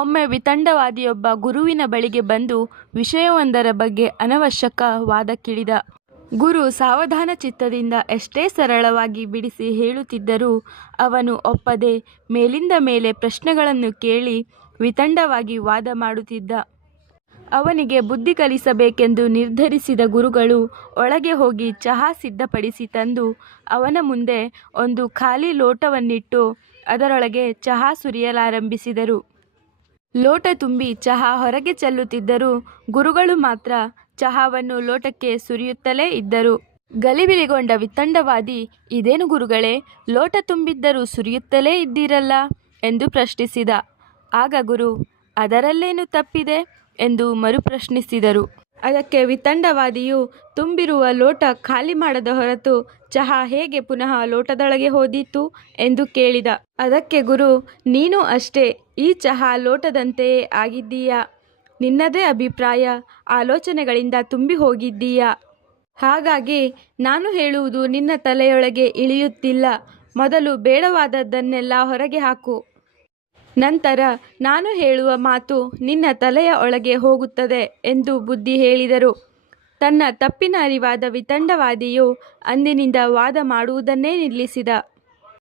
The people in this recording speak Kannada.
ಒಮ್ಮೆ ವಿತಂಡವಾದಿಯೊಬ್ಬ ಗುರುವಿನ ಬಳಿಗೆ ಬಂದು ವಿಷಯವೊಂದರ ಬಗ್ಗೆ ಅನವಶ್ಯಕ ವಾದಕ್ಕಿಳಿದ. ಗುರು ಸಾವಧಾನ ಚಿತ್ತದಿಂದ ಎಷ್ಟೇ ಸರಳವಾಗಿ ಬಿಡಿಸಿ ಹೇಳುತ್ತಿದ್ದರೂ ಅವನು ಒಪ್ಪದೆ ಮೇಲಿಂದ ಮೇಲೆ ಪ್ರಶ್ನೆಗಳನ್ನು ಕೇಳಿ ವಿತಂಡವಾಗಿ ವಾದ ಮಾಡುತ್ತಿದ್ದ. ಅವನಿಗೆ ಬುದ್ಧಿ ಕಲಿಸಬೇಕೆಂದು ನಿರ್ಧರಿಸಿದ ಗುರುಗಳು ಒಳಗೆ ಹೋಗಿ ಚಹಾ ಸಿದ್ಧಪಡಿಸಿ ತಂದು ಅವನ ಮುಂದೆ ಒಂದು ಖಾಲಿ ಲೋಟವನ್ನಿಟ್ಟು ಅದರೊಳಗೆ ಚಹಾ ಸುರಿಯಲಾರಂಭಿಸಿದರು. ಲೋಟ ತುಂಬಿ ಚಹಾ ಹೊರಗೆ ಚೆಲ್ಲುತ್ತಿದ್ದರೂ ಗುರುಗಳು ಮಾತ್ರ ಚಹಾವನ್ನು ಲೋಟಕ್ಕೆ ಸುರಿಯುತ್ತಲೇ ಇದ್ದರು. ಗಲಿಬಿಲಿಗೊಂಡ ವಿತಂಡವಾದಿ, ಇದೇನು ಗುರುಗಳೇ, ಲೋಟ ತುಂಬಿದ್ದರೂ ಸುರಿಯುತ್ತಲೇ ಇದ್ದೀರಲ್ಲ ಎಂದು ಪ್ರಶ್ನಿಸಿದ. ಆಗ ಗುರು, ಅದರಲ್ಲೇನು ತಪ್ಪಿದೆ ಎಂದು ಮರುಪ್ರಶ್ನಿಸಿದರು. ಅದಕ್ಕೆ ವಿತಂಡವಾದಿಯು, ತುಂಬಿರುವ ಲೋಟ ಖಾಲಿ ಮಾಡದ ಹೊರತು ಚಹಾ ಹೇಗೆ ಪುನಃ ಲೋಟದೊಳಗೆ ಹೋದೀತು ಎಂದು ಕೇಳಿದ. ಅದಕ್ಕೆ ಗುರು, ನೀನು ಅಷ್ಟೇ ಈ ಚಹಾ ಲೋಟದಂತೆಯೇ ಆಗಿದ್ದೀಯಾ. ನಿನ್ನದೇ ಅಭಿಪ್ರಾಯ ಆಲೋಚನೆಗಳಿಂದ ತುಂಬಿ ಹೋಗಿದ್ದೀಯಾ. ಹಾಗಾಗಿ ನಾನು ಹೇಳುವುದು ನಿನ್ನ ತಲೆಯೊಳಗೆ ಇಳಿಯುತ್ತಿಲ್ಲ. ಮೊದಲು ಬೇಡವಾದದ್ದನ್ನೆಲ್ಲ ಹೊರಗೆ ಹಾಕು. ನಂತರ ನಾನು ಹೇಳುವ ಮಾತು ನಿನ್ನ ತಲೆಯ ಒಳಗೆ ಹೋಗುತ್ತದೆ ಎಂದು ಬುದ್ಧಿ ಹೇಳಿದರು. ತನ್ನ ತಪ್ಪಿನ ಅರಿವಾದ ವಿತಂಡವಾದಿಯು ಅಂದಿನಿಂದ ವಾದ ಮಾಡುವುದನ್ನೇ ನಿಲ್ಲಿಸಿದ.